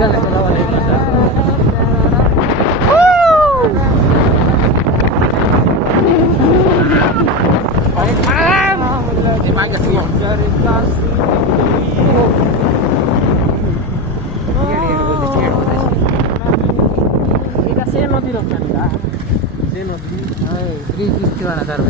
díganle que la vale pasar. Gimana sih? Ini seno di località. Seno di. Brigi ci van a dar,